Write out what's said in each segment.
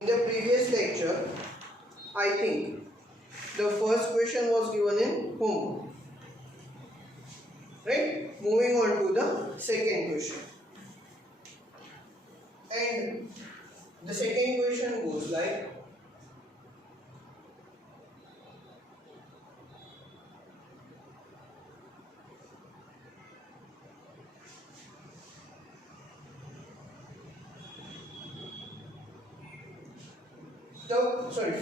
In the previous lecture, I think the first question was given in homework. Right? Moving on to the second question. And the second question goes like,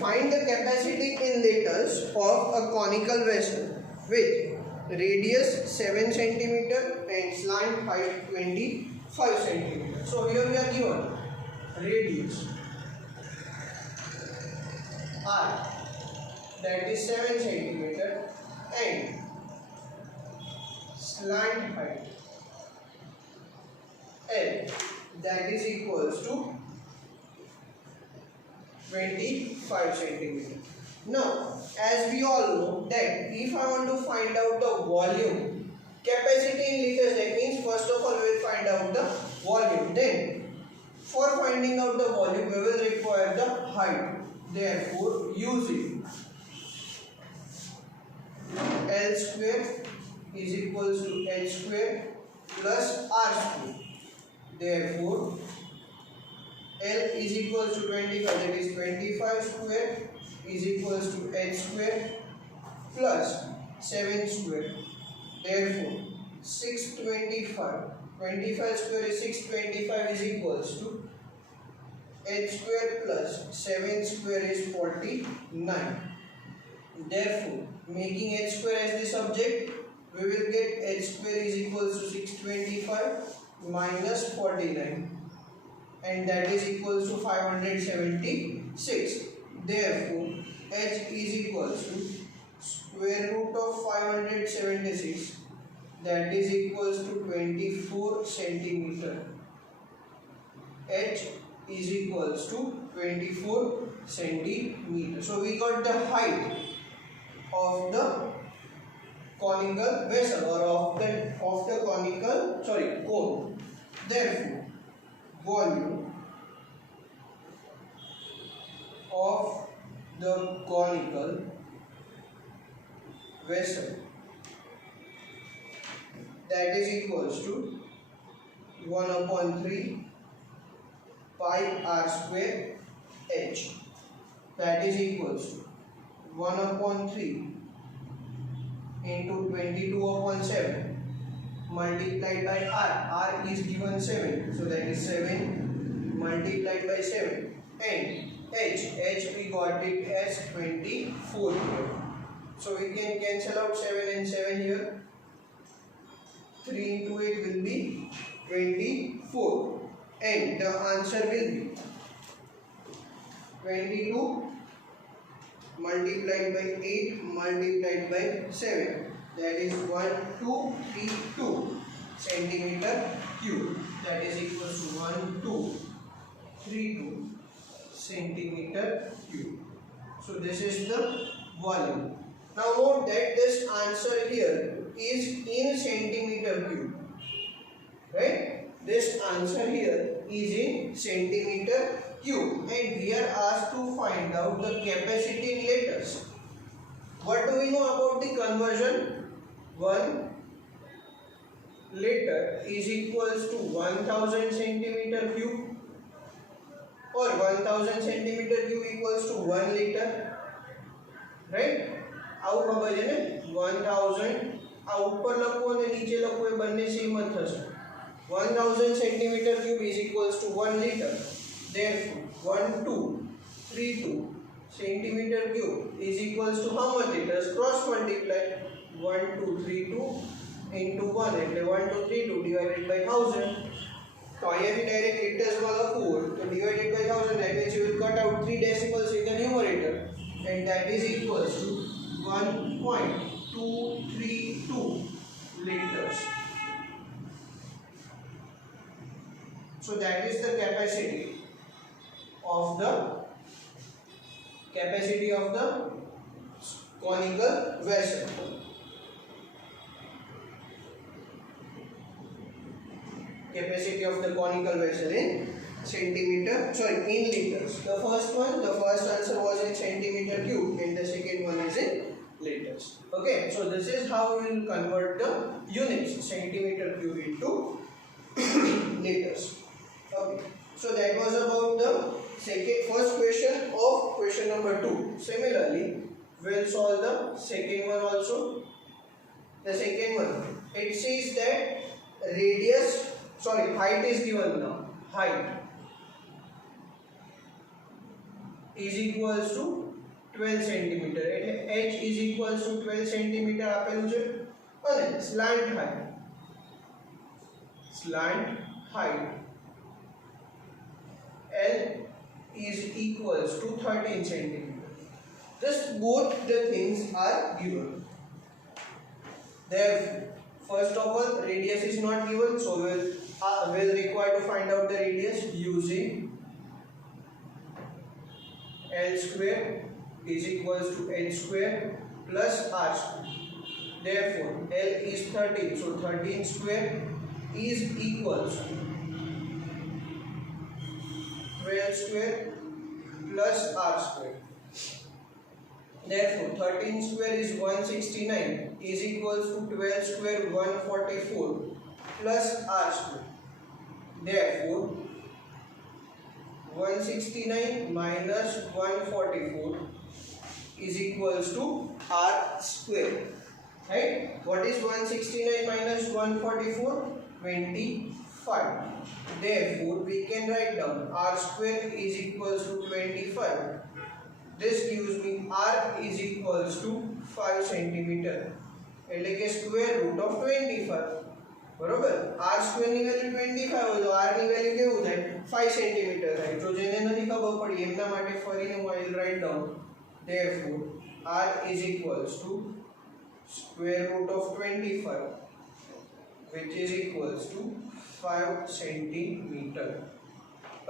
find the capacity in liters of a conical vessel with radius 7 cm and slant height 25 cm. So here we are given radius R, that is 7 cm, and slant height L, that is equals to 25 centimeter. Now, as we all know that if I want to find out the volume, capacity in liters, that means first of all we will find out the volume. Then, for finding out the volume, we will require the height. Therefore, using L square is equals to H square plus R square. Therefore, L is equals to 25, that is 25 square is equals to H square plus 7 square. Therefore, 625, 25 square is 625 is equals to H square plus 7 square is 49. Therefore, making H square as the subject, we will get H square is equals to 625 minus 49. And that is equals to 576. Therefore, H is equals to square root of 576, that is equals to 24 centimeter. H is equals to 24 centimeter. So we got the height of the conical vessel or of the conical cone. Therefore, volume of the conical vessel, that is equals to 1 upon 3 pi r square h, that is equals to 1 upon 3 into 22 upon 7 multiplied by r is given 7, so that is 7 multiplied by 7, and h we got it as 24 here. So we can cancel out 7 and 7 here. 3 into 8 will be 24, and the answer will be 22 multiplied by 8 multiplied by 7, that is 1232 centimeter cube, that is equals to 1232 centimeter cube. So this is the volume. Now note that this answer here is in centimeter cube, right? This answer here is in centimeter cube, and we are asked to find out the capacity in liters. What do we know about the conversion? 1 liter is equals to 1000 centimeter cube, or 1000 centimeter cube equals to 1 liter, right? આવું ખબર છે ને 1000 આ ઉપર લખો અને નીચે લખો એ બંને સેમ જ થશે. 1000 centimeter cube is equals to 1 liter. Therefore 1232 centimeter cube is equals to how much liters? Cross multiply 1232 into 1 એટલે 1232 divided by 1000. તો અહીંયાથી ડાયરેક્ટ લીટર્સમાં લખવું હોય તો divided by 1000, that means you will cut out 3 decimals in the numerator, and that is equals to 1.232 liters. So that is the capacity of the conical vessel. Capacity of the conical vessel in centimeter, sorry, in liters. The first answer was in centimeter cube, and the second one is in liters. Okay, so this is how we will convert the units centimeter cube into liters. Okay, so that was about the first question of question number 2. Similarly, we will solve the second one also. The second one, it says that height is given now. Height is equals to 12 centimeter. H is equals to 12 centimeter આપેલું છે. અને slant height L is equals to 13 centimeter. This both the things are given. Therefore, first of all, radius is not given, so we'll require to find out the radius using L square is equals to H square plus R square. Therefore, L is 13, so 13 square is equals to 12 square plus R square. Therefore, 13 square is 169 is equals to 12 square 144 plus R square. Therefore, 169 minus 144 is equals to R square. Right? What is 169 minus 144? 25. Therefore, we can write down R square is equals to 25. This gives me R is equals to 5 centimeter. એટલે કે square root of 25. બરોબર? R square ની value 25 હોય તો R ની value કેવું થાય? 5 centimetre થાય. જો જેને નથી ખબર પડી એમના માટે ફરીને હું will write down. Therefore, R is equals to square root of 25, which is equals to 5 centimeter.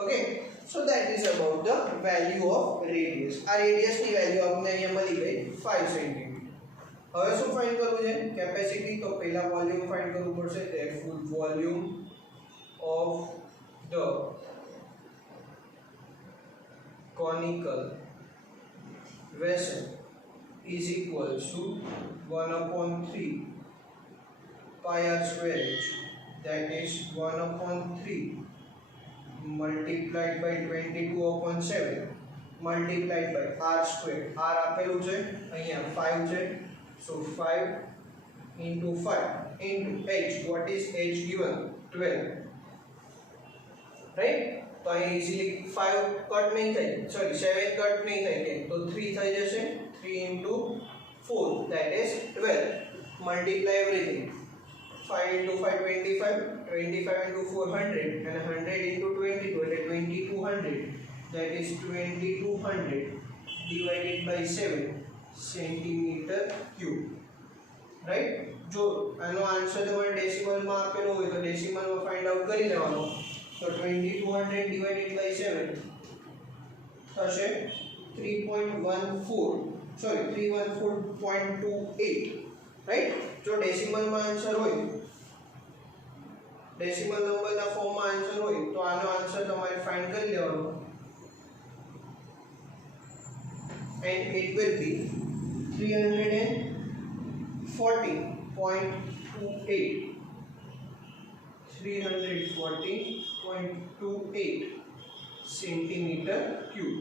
Okay, so that is about the value of radius. Our radius ની વેલ્યુ આપણે અહીંયા મળી ગઈ 5 cm. હવે શું ફાઇન્ડ કરવું છે? કેપેસિટી. તો પહેલા વોલ્યુમ ફાઇન્ડ કરવું પડશે. therefore volume of the conical vessel is equals to 1/3 pi r square h, that is 1/3 multiplied by 22/7 multiplied by r square. R આપેલું છે અહીંયા 5 છે, so 5 into 5 into h. What is h given? 12. Right? તો અહીં easily 5 cut નહીં થાય, sorry 7 cut નહીં થાય, તો 3 થઈ જશે. 3 into 4, that is 12. Multiply everything. 5 into 5 25, 25 into 4 100, and 100 into 22, that is 2200. That is 2200 divided by 7 centimeter cube. Right? જો આનો આન્સર તમારે ડેસિમલ માં આપેલો હોય તો ડેસિમલ માં ફાઇન્ડ આઉટ કરી લેવાનો. તો 2200 divided by 7 થશે 314.28. રાઈટ? જો ડેસિમલ માં આન્સર હોય, ડેસિમલ નંબર ના ફોર્મ માં આન્સર હોય તો આનો આન્સર તમારે ફાઇન્ડ કરી લેવાનો. And it will be 340.28. 340.28 centimeter cube.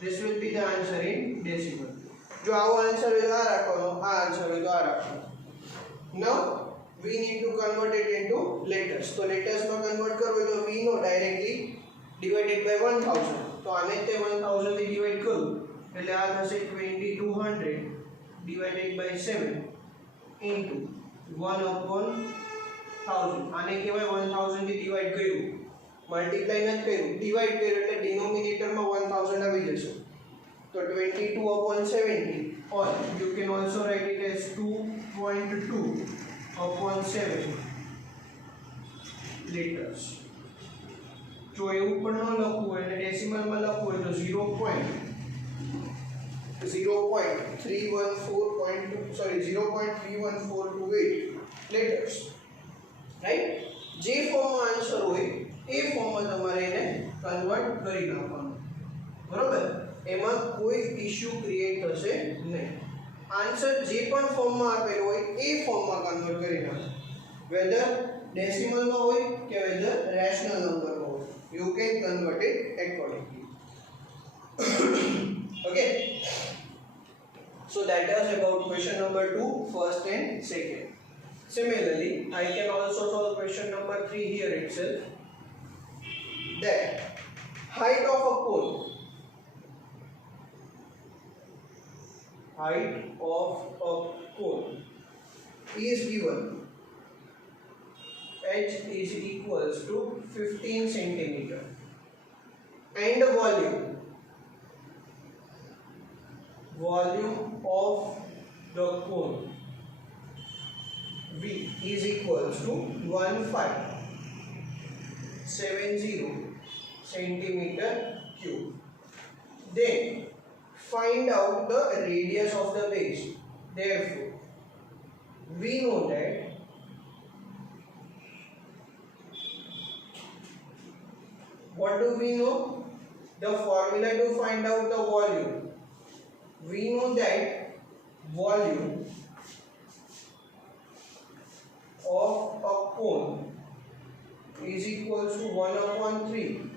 This will be the answer in decimal. જો આવો આન્સર હોય તો આ રાખવાનો, આ આન્સર હોય તો આ રાખવાનો. Now we need to convert it into letters. તો letters માં કન્વર્ટ કરવું હોય તો we know directly divided by 1000. તો આને તે 1000 થી ડિવાઇડ કરું એટલે આ થશે 2200 divided by 7 into 1/1000. આને કહેવાય 1000 થી ડિવાઇડ કર્યું, મલ્ટીપ્લાય નથી કર્યું, ડિવાઇડ કર્યું એટલે ડિનોમિનેટર માં 1000 આવી જશે. તો 22/70, or you can also write it as 2.2/7 liters. જો એવું પણ ન લખવું હોય એટલે ડેસિમલ માં લખવું હોય તો 0.31428 liters. રાઈટ? જે ફોર્મમાં આન્સર હોય એ ફોર્મમાં તમારે એને કન્વર્ટ કરી નાખવાનું, બરોબર. એમાં કોઈ ઇશ્યુ ક્રિએટ થશે નહીં. આન્સર જે પણ ફોર્મમાં આપેલો હોય એ ફોર્મમાં કન્વર્ટ કરી નાખો, વેધર ડેસિમલમાં હોય કે વેધર રેશનલ નંબરમાં હોય. You can convert it accordingly. Okay, so that is about question number 2, first and second. Similarly, I can also solve question number 3 here itself. That height of a cone, height of a cone is given. H is equals to 15 centimeter and volume of the cone V is equals to 1570 centimeter cube. Then find out the radius of the base. Therefore, we know that what do we know? The formula to find out the volume. We know that volume of a cone is equals to 1/3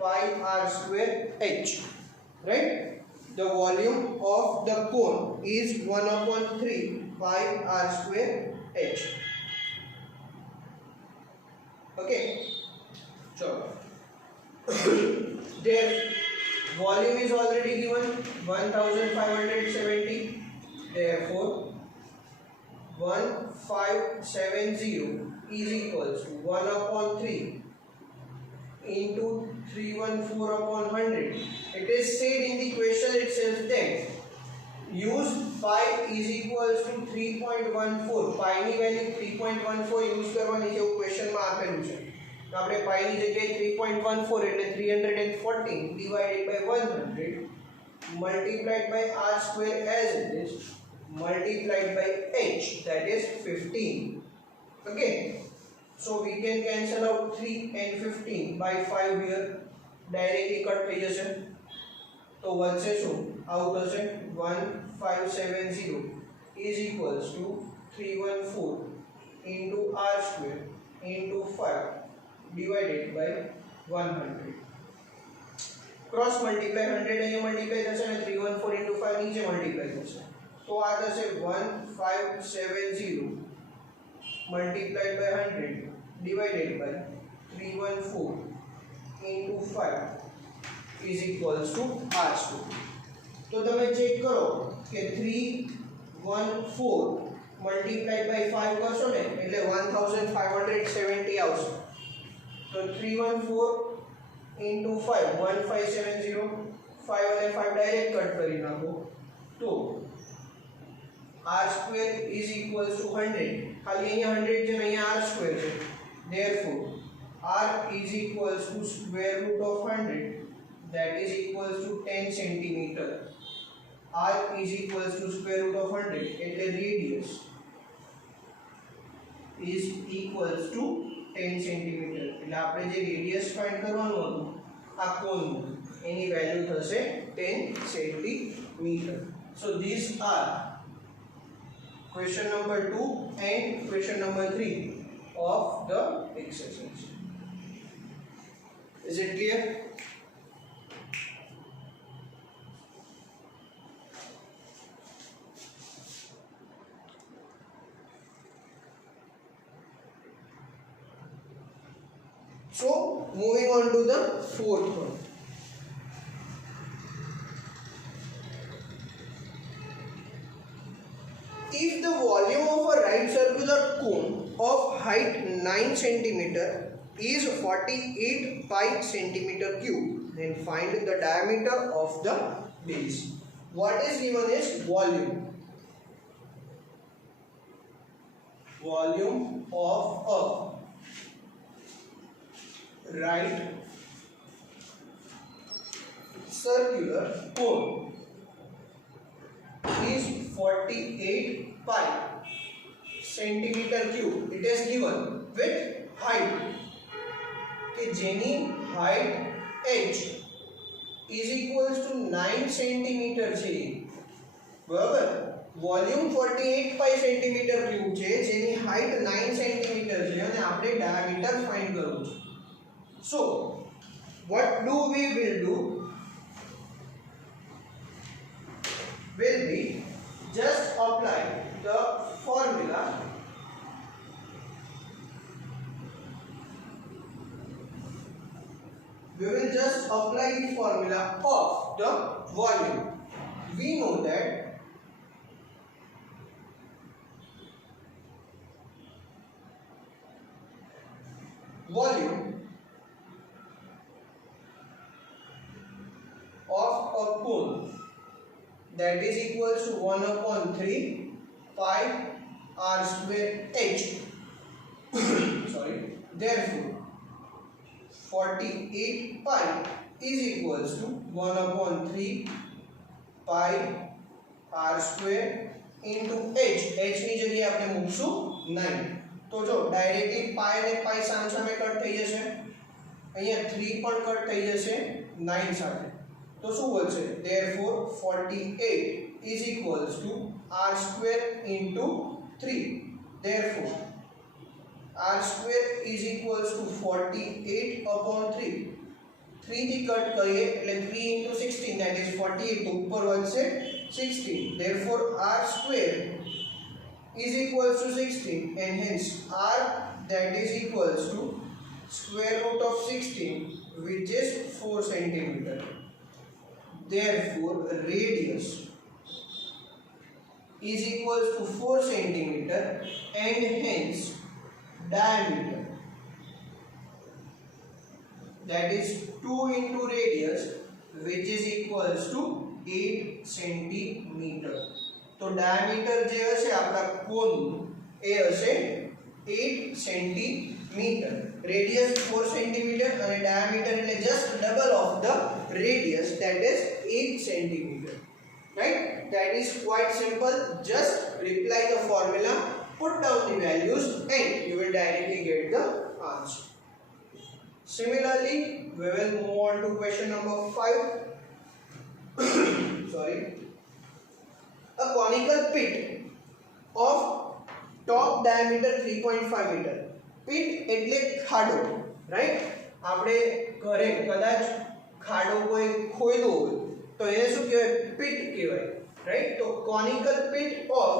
pi r square h, right? The volume of the cone is 1/3 pi r square h. Okay, so their volume is already given 1570. Therefore 1570 is equals to 1/3 into 314/100. It is said in the question itself that use pi is equals to 3.14. pi ની value 3.14 use કરવાની છે એવું question માં આપેલું છે. તો આપણે pi ની જગ્યાએ 3.14 એટલે 314 divided by 100 multiplied by r square as it is multiplied by h, that is 15. Okay, so we can cancel out 3 and 15 by 5 here, directly cut થઈ જશે. તો વધશે શું? આઉટ હશે 1570 is equals to 314 into r square into 5 divided by 100. Cross multiply 100 અહીંયા multiply થશે અને 314 into 5 નીચે multiply થશે. તો આ થશે 1570 multiplied by 100 divided by 314 into 5 is equals to r square. તો તમે ચેક કરો કે 314 multiplied by 5 કરશો ને એટલે 1570 આવશે. તો 314 into 5 1570 5 અને 5 ડાયરેક્ટ કટ કરી નાખો તો r square is equals to 100. ખાલી અહીંયા 100 છે ને અહીંયા r square છે. Therefore r is equals to square root of 100, that is equals to 10 centimeter. r is equals to square root of 100 એટલે radius is equals to 10 centimeter. એટલે આપણે જે રેડિયસ ફાઇન્ડ કરવાનું હતું આ કોનનું એની વેલ્યુ થશે 10 centimeter. So these are question number 2 and question number 3 of the exercise. Is it clear? So moving on to the fourth one. If the volume of a right circular cone of height 9 cm is 48 pi centimeter cube, then find the diameter of the base. What is given is volume. Volume of a right circular cone is 48 pi centimeter cube. It is given with height કે જેની height h is equals to 9 centimetre છે, બરાબર. Volume 48 પાઈ centimetre cube છે જેની height 9 centimetre છે અને આપણે diameter find કરવું છે. સો what do we will do will be just apply the formula we will just apply the formula of the volume. We know that volume of a cone that is equals to 1 upon 3 pi r square h. Sorry. Therefore 48 pi is equals to 1 upon 3 pi r square into h. h ની જગ્યાએ આપણે મૂકશું 9. તો જો directly પાઈ અને પાઈ સામસામે cut થઈ જશે, અહીંયા 3 પણ કટ થઈ જશે 9 સાથે. તો શું બનશે? Therefore 48 is equals to r square into 3. Therefore r square is equals to 48 upon 3. 3 થી કટ કરીએ એટલે 3 into 16 that is 48 તો ઉપર વધશે 16. Therefore r square is equals to 16 and hence r that is equals to square root of 16 which is 4 centimeter. Therefore radius is equals to 4 centimeter and hence diameter that is 2 into radius which is equals to 8 centimeter. तो diameter જે હશે આપણા કોન એ હશે 8 centimetre. Radius 4 centimetre અને diameter એટલે just double of the radius that is 8 centimeter. Right? That is quite simple. Just reply the formula, put down the values and you will directly get the answer. Similarly, we will move on to question number 5. Sorry. A conical pit of top diameter 3.5 meter. Pit એટલે ખાડો, right? આપણે ઘરે કદાચ ખાડો કોઈ ખોદ્યો હોય તો એને શું કહેવાય? pit કહેવાય, right? તો conical pit of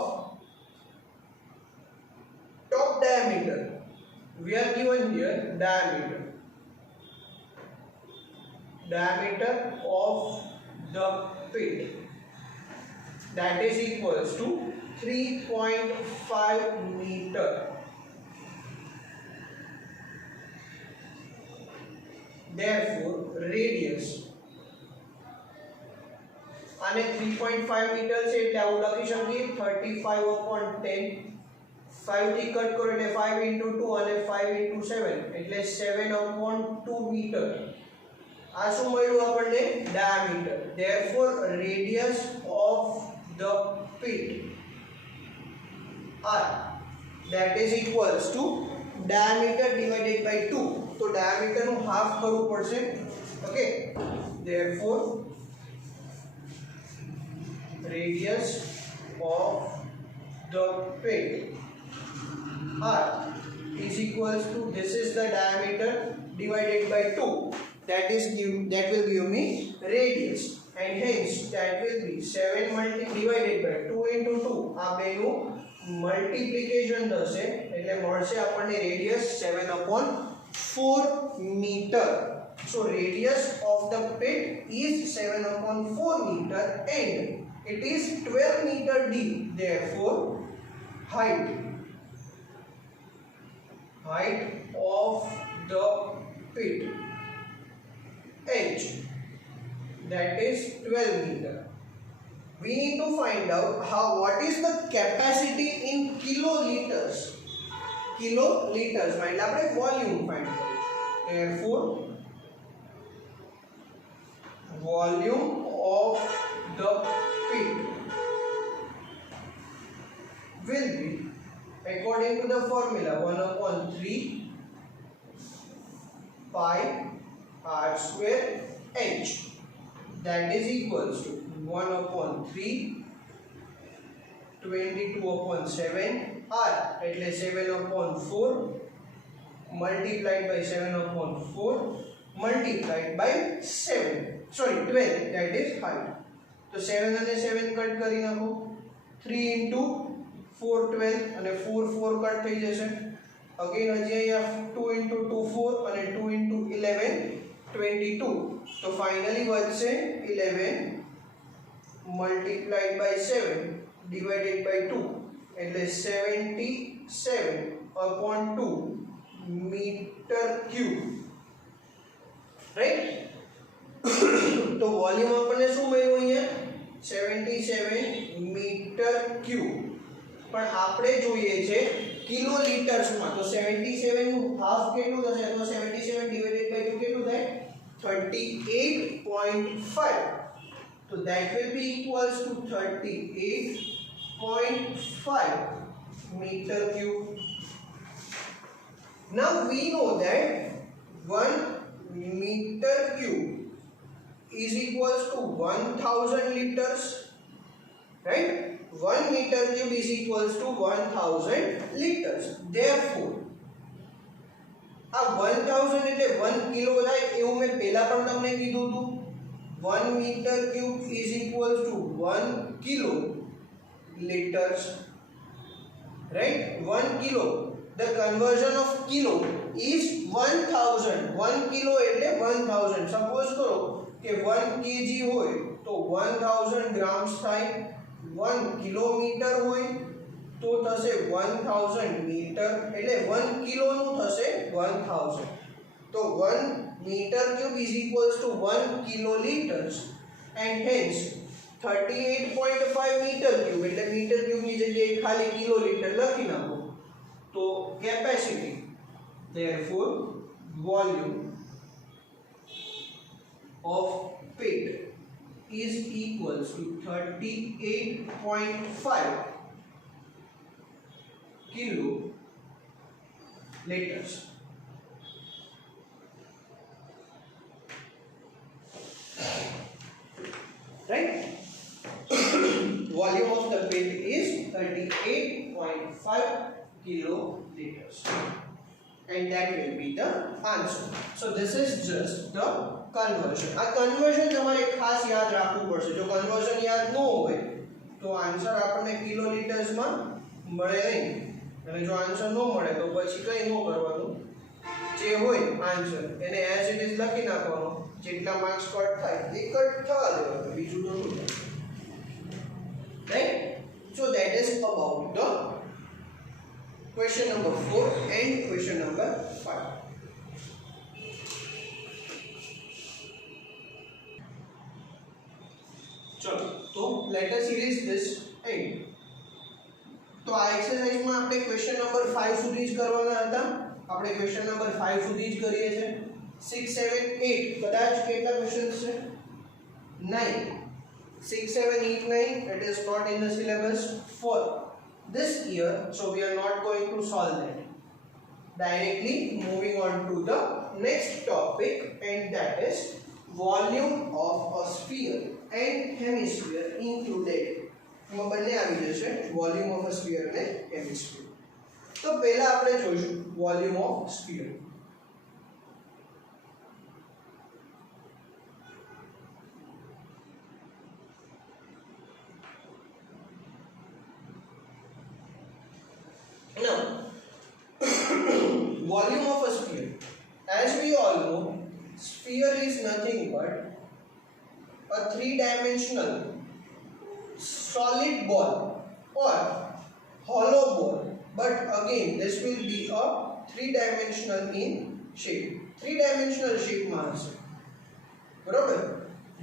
top diameter, we are given here diameter of the pit that is equals to 3.5 meter. Therefore radius અને 3.5 મીટર છે એટલે આવું લખી શકીએ 35 upon 10. 5 થી કટ કરો એટલે 5 into 2 અને 5 into 7 એટલે 7 upon 2 meter. આ શું મળ્યું આપણને? diameter. Therefore radius of the pit r that is equals to diameter divided by 2. तो diameter નું half કરવું પડશે. Okay. Therefore radius of the pit r is equals to, this is the diameter divided by 2, that will give me radius and hence that will be 7 divided by 2 into 2. આ બેનું multiplication થશે એટલે મળશે આપણને radius 7 upon 4 meter. So radius of the pit is 7 upon 4 meter and it is 12 meter deep. Therefore height of the pit h that is 12 meter. We need to find out what is the capacity in kiloliters. Kiloliters એટલે આપણે volume find કરીશું. Therefore volume of the pit will be according to the formula 1 upon 3 pi r square h, that is equals to 1 upon 3 22 upon 7 r એટલે 7 upon 4 multiplied by 7 upon 4 multiplied by 7, sorry 12, that is height. तो 7 અને 7 cut કરી નાખો, 3 into 4 12 અને 4 4 cut થઈ જશે. Again હજી અહીંયા 2 into 2 4 અને 2 into 11 22. તો ફાઇનલી વધશે 11 multiplied by 7 divided by 2 એટલે 77 upon 2 meter cube, right? તો વોલ્યુમ આપણને શું મળ્યું અહીંયા 77 મીટર ક્યુબ, પણ આપણે જોઈએ છે કિલો લીટર્સમાં. તો 77 નું હાફ કેટલું થશે? તો 77 ડિવાઇડેડ બાય 2 કેટલું થાય? 38.5. તો that will be equals to 38.5 meter cube. Now we know that 1 meter cube is equals to 1000 liters, right? 1 meter cube is equals to 1000 liters. Therefore આ 1000 એટલે 1 કિલો થાય એવું મેં પહેલા પણ તમને કીધું હતું. 1 meter cube is equals to 1 kilo liters, right? 1 kilo, the conversion of kilo is 1000. 1 kilo એટલે 1000. સપોઝ કરો કે 1 kg હોય તો 1000 grams થાય. 1 કિલોમીટર હોય તો થશે 1000 મીટર, એટલે 1 કિલો નું થશે 1000. તો 1 meter cube is equals to 1 kiloliters, and hence 38.5 meter cube એટલે મીટર ક્યુબ ની જગ્યાએ ખાલી કિલોલીટર લખી નાખો તો capacity, therefore volume of pit is equals to 38.5 kiloliters. Right? Volume of the pit is 38.5 kiloliters, and that will be the answer. So this is just the conversion. આ conversion તમારે ખાસ યાદ રાખવું પડશે. જો conversion યાદ ન હોય તો આન્સર આપણને કિલોલીટર્સ માં મળે નહીં, અને જો આન્સર ન મળે તો પછી કંઈ ન કરવાનું, જે હોય આન્સર એને એઝ ઇટ ઇઝ લખી નાખવાનો, જેટલા માર્ક્સ કટ થાય એ કટ થવા દેવાનું, બીજું તો શું થાય, right? So that is about the question number 4 and question number 5. चलो तो let us erase this end. तो આ એક્સરસાઇઝ માં આપણે ક્વેશ્ચન નંબર 5 સુધી જ કરવાના હતા. આપણે ક્વેશ્ચન નંબર 5 સુધી જ કરીએ છે. 6 7 8 કદાચ કેટલા ક્વેશ્ચન્સ છે? 9. 6 7 8 9, it is not in the syllabus for this year, so we are not going to solve that. Directly moving on to the next topic, and that is volume of a sphere and hemisphere included. એમાં બંને આવી જશે, volume of a sphere અને hemisphere. તો પહેલા આપણે જોઈશું volume of sphere. Now, volume of a sphere. As we all know, sphere is nothing but a three-dimensional solid ball or hollow ball, but again this will be a three-dimensional in shape. Three-dimensional shape માં હશે, બરોબર?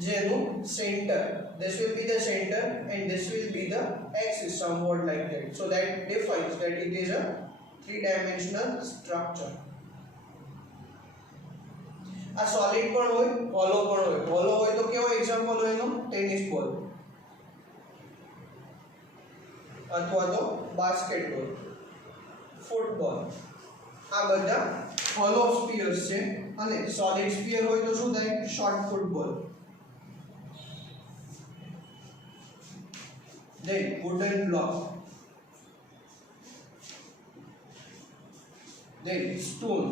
જેનું center, this will be the center and this will be the axis, somewhat like that. So that defines that it is a three-dimensional structure. આ solid પણ હોય, hollow પણ હોય. hollow હોય તો કેવો એક્ઝામ્પલ હોય એનો? ટેનિસ બોલ અથવા તો બાસ્કેટબોલ, ફૂટબોલ, આ બધા હોલો સ્ફિયર્સ છે અને સોલિડ સ્ફિયર હોય તો શું થાય short football then wooden block then stone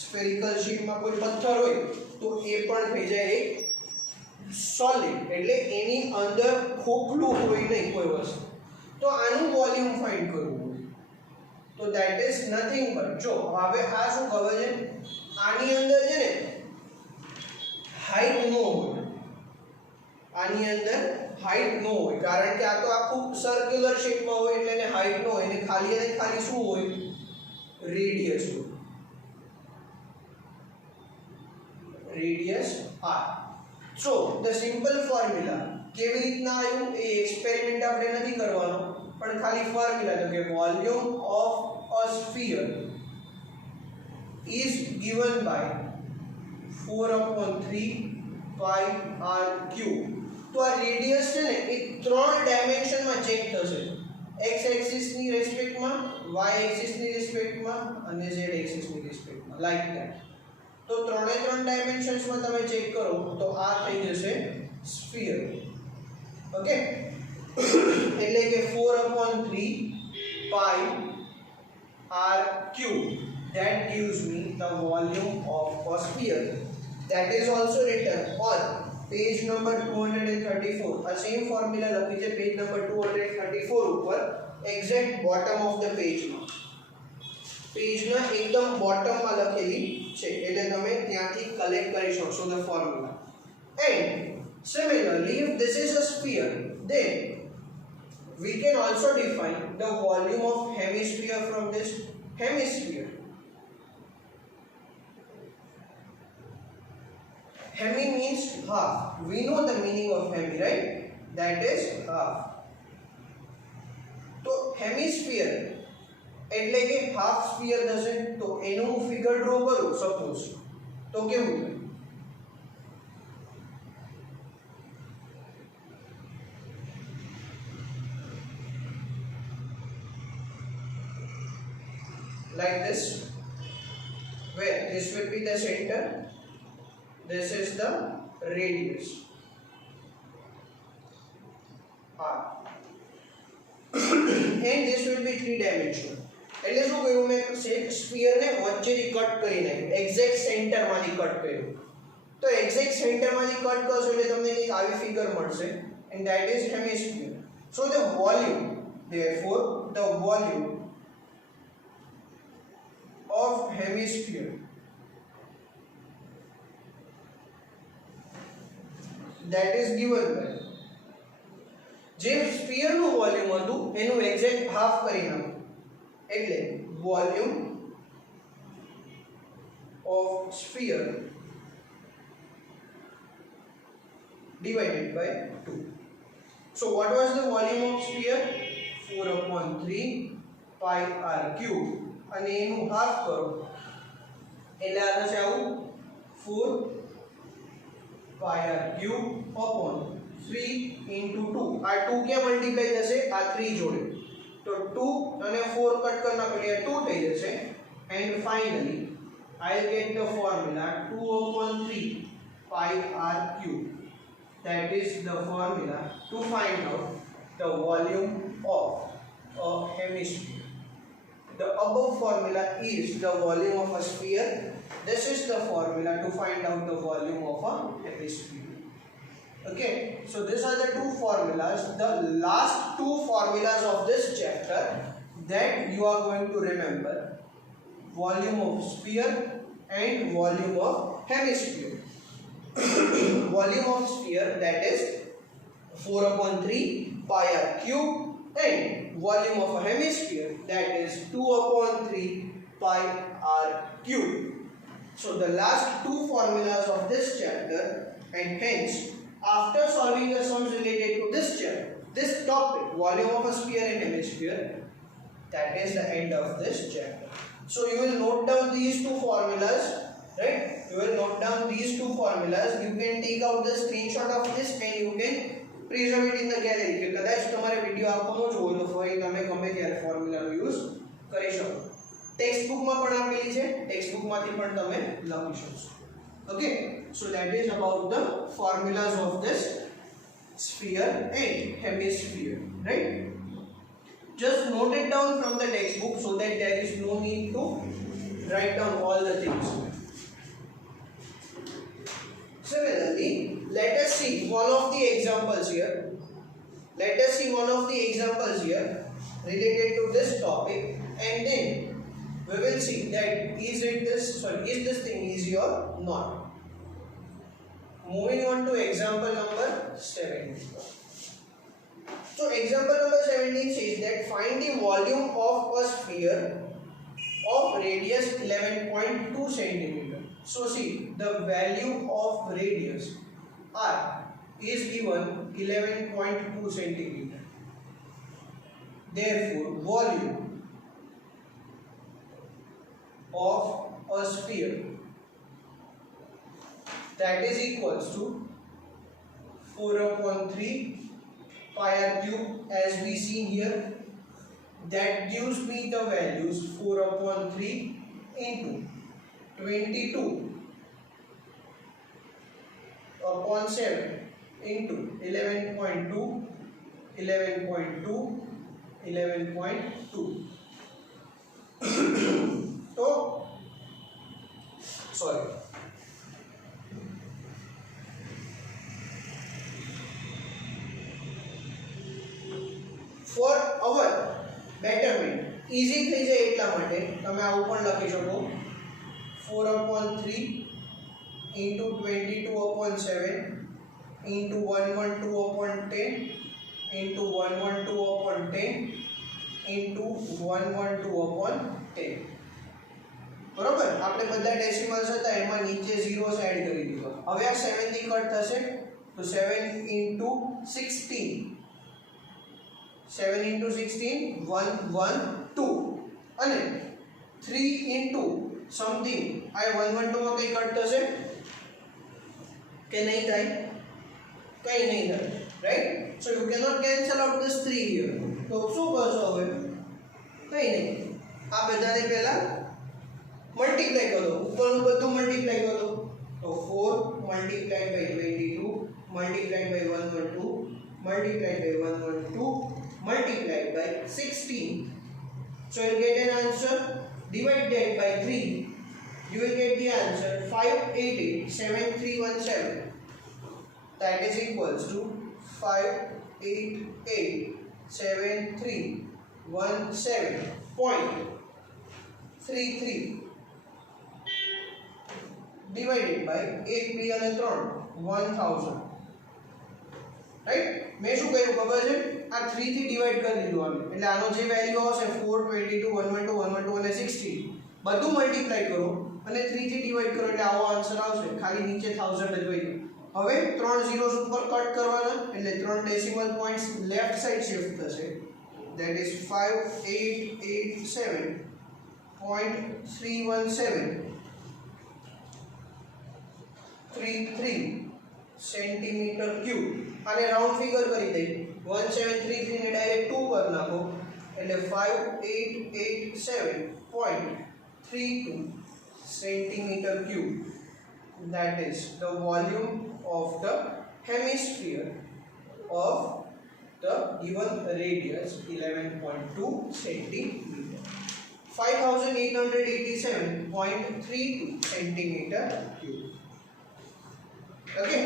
spherical sheet માં કોઈ પથ્થર હોય તો એ પણ થઈ જાય એક સોલિડ એટલે એની અંદર ખોખલું હોય નહીં કોઈ વસ્તુ તો આનું વોલ્યુમ ફાઇન્ડ કરવું તો that is nothing but જો હવે આ શું કહે છે આની અંદર છે ને હાઈટ નો હોય આની અંદર હાઈટ નો હોય કારણ કે આ તો આખું સર્ક્યુલર શેપમાં હોય એટલે એને હાઈટ નો હોય અને ખાલી શું હોય રેડિયસ હોય radius r so the simple formula કેવી રીતના આવ્યું એ એક્સપેરિમેન્ટ આપણે નથી કરવાનો પણ ખાલી ફોર્મ્યુલા તો કે volume of a sphere is given by 4/3 pi r cube તો આ રેડિયસ છે ને એ ત્રણ ડાયમેન્શનમાં ચેક થશે x એક્સિસ ની રિસ્પેક્ટમાં y એક્સિસ ની રિસ્પેક્ટમાં અને z એક્સિસ ની રિસ્પેક્ટમાં લાઈક ધેટ તો ત્રણે ત્રણ ડાયમેન્શન્સમાં તમે ચેક કરો તો આ થઈ જશે સ્ફિયર ઓકે એટલે કે 4/3 pi r cube that gives me the volume of a sphere that is also written on page number 234 a same formula લખી છે page number 234 ઉપર exact bottom of the page માં પેજ ના એકદમ bottom માં લખેલી છે એટલે તમે ત્યાંથી કલેક્ટ કરી શકશો the formula and similarly if this is a sphere then we can also define the volume of hemisphere from this hemisphere hemi means half we know the meaning of hemi right that is half તો hemisphere એટલે કે half sphere થશે તો એનું હું figure draw કરું suppose તો કેવું થાય like this where this will be the center this is the radius r and this will be three dimensional એટલે શું કર્યું મેં સ્ફિયર ને વચ્ચેથી કટ કરી નાખ્યું એક્ઝેક્ટ સેન્ટર માંથી કટ કર્યું તો એક્ઝેક્ટ સેન્ટર માંથી કટ કરશો એટલે તમને એક આવી ફિગર મળશે and that is hemisphere so the volume therefore the volume of hemisphere that is given by જે સ્ફિયર નું વોલ્યુમ હતું એનું એક્ઝેક્ટ હાફ કરી નાખો એટલે volume of sphere divided by 2 so what was the volume of sphere 4/3 pi r cube અને એનું half કરો એટલે આ થશે આવું 4 pi r cube upon 3 into 2 આ 2 ક્યાં મલ્ટીપ્લાય થશે આ 3 જોડે તો 2 અને 4 કટ કરના એટલે 2 થઈ જશે and finally I'll get the formula 2/3 pi r cube that is the formula to find out the volume of a hemisphere the above formula is the volume of a sphere this is the formula to find out the volume of a hemisphere okay so these are the two formulas the last two formulas of this chapter that you are going to remember volume of sphere and volume of hemisphere volume of sphere that is 4/3 pi r cube and volume of a hemisphere that is 2/3 pi r cube so the last two formulas of this chapter and hence after solving the sums related to this chapter this topic volume of a sphere and hemisphere that is the end of this chapter so you will note down these two formulas right you will note down these two formulas you can take out the screenshot of this and you can preserve it in the gallery કે કદાચ તમારે video આખો ન જોવો તો ફરી તમે ગમે ત્યારે ફોર્મ્યુલાનો યુઝ કરી શકો ટેક્સ્ટ બુકમાં પણ આપેલી છે, ટેક્સ્ટ બુકમાંથી પણ તમે લખી શકશો. Okay, so that is about the formulas of this sphere and hemisphere, right? Just note it down from the textbook so that there is no need to write down all the things. Similarly, let us see one of the examples here. Let us see one of the examples here related to this topic, and then we will see that is this thing easy or not. Moving on to example number 17. So example number 17 says that find the volume of a sphere of radius 11.2 centimeter. So see, the value of radius r is given 11.2 centimeter. Therefore, volume of a sphere, that is equals to 4/3 pi r cube, as we see here. That gives me the values 4/3 into 22/7 into 11.2 11.2 11.2. So sorry, for our betterment easy થઈ જાય એટલા માટે તમે આવું પણ લખી શકો 4/3 into 22/7 into 112/10 into 112/10 into 112/10. બરોબર, આપણે બધા ડેસિમલ્સ હતા એમાં નીચે ઝીરોસ એડ કરી દીધો. હવે આ 7 થી કટ થશે તો 7 into 16 7 into 16 112 અને 3 into something આ 112 માં કઈ કટ થશે કે નહીં થાય? કઈ નહીં થાય, right? So you cannot cancel out this 3 here. તો શું કરશો હવે? કઈ નહીં, આ બધાને પહેલા મલ્ટીપ્લાય કરો, ઉપરનું બધું મલ્ટીપ્લાય કરો. તો 4 multiplied by 22 multiplied by 112 multiplied by 112 multiplied by 16. So you will get an answer. Divide that by 3. You will get the answer 5887317. That is equals to 5887317.33 divided by 1 2 અને 3 1000. રાઈટ? મેં શું કર્યું ખબર છે? આ 3 થી ડિવાઇડ કરી દીધું આને, એટલે આનો જે વેલ્યુ આવશે 4 22 112 112 અને 16 બધું મલ્ટીપ્લાય કરો અને 3 થી ડિવાઇડ કરો એટલે આવો આન્સર આવશે. ખાલી નીચે 1000 જ હોય. હવે 3 ઝીરોસ ઉપર કટ કરવાના એટલે 3 decimal points left side shift થશે. That is 5887.31733 centimetre cube. આને રાઉન્ડ ફિગર કરી દઈએ. 1733 ને ડાયરેક્ટ 2 પર નાખો એટલે 5887.32 centimeter cube. That is the volume of the hemisphere of the given radius 11.2 centimeter. 5887.32 centimeter cube. Okay.